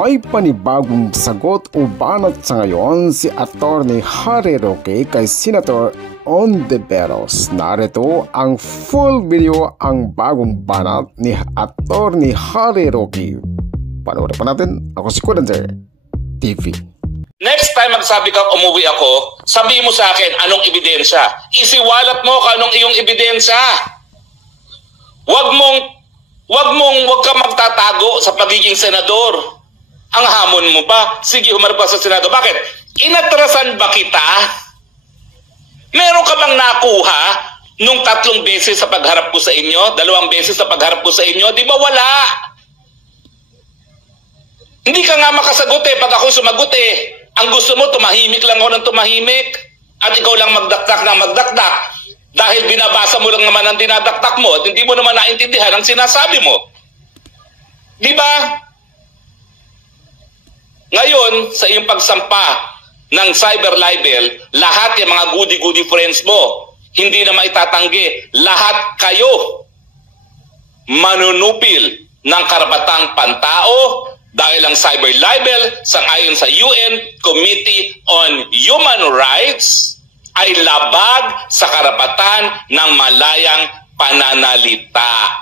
May panibagong sagot o banat sa ngayon si Atty. Harry Roque kay Senator Ontiveros. Narito ang full video, ang bagong banat ni Atty. Harry Roque. Panoorin pa natin. Ako si Kudanzer TV. Next time magsabi kang umuwi ako, sabi mo sa akin anong ebidensya. Isiwalat mo kung anong iyong ebidensya. Huwag ka magtatago sa pagiging senador. Ang hamon mo pa, sige humarap ka sa Senado. Bakit? Inatrasan ba kita? Meron ka bang nakuha nung 3 beses sa pagharap ko sa inyo? 2 beses sa pagharap ko sa inyo? Di ba wala? Hindi ka nga makasagot pag ako sumagot Ang gusto mo, tumahimik lang ako ng tumahimik. At ikaw lang magdakdak ng magdakdak. Dahil binabasa mo lang naman ang dinadakdak mo at hindi mo naman naintindihan ang sinasabi mo. Di ba? Ngayon, sa iyong pagsampa ng cyber libel, lahat yung mga goody-goody friends mo, hindi na maitatanggi. Lahat kayo manunupil ng karapatang pantao dahil ang cyber libel, sangayon sa UN Committee on Human Rights, ay labag sa karapatan ng malayang pananalita.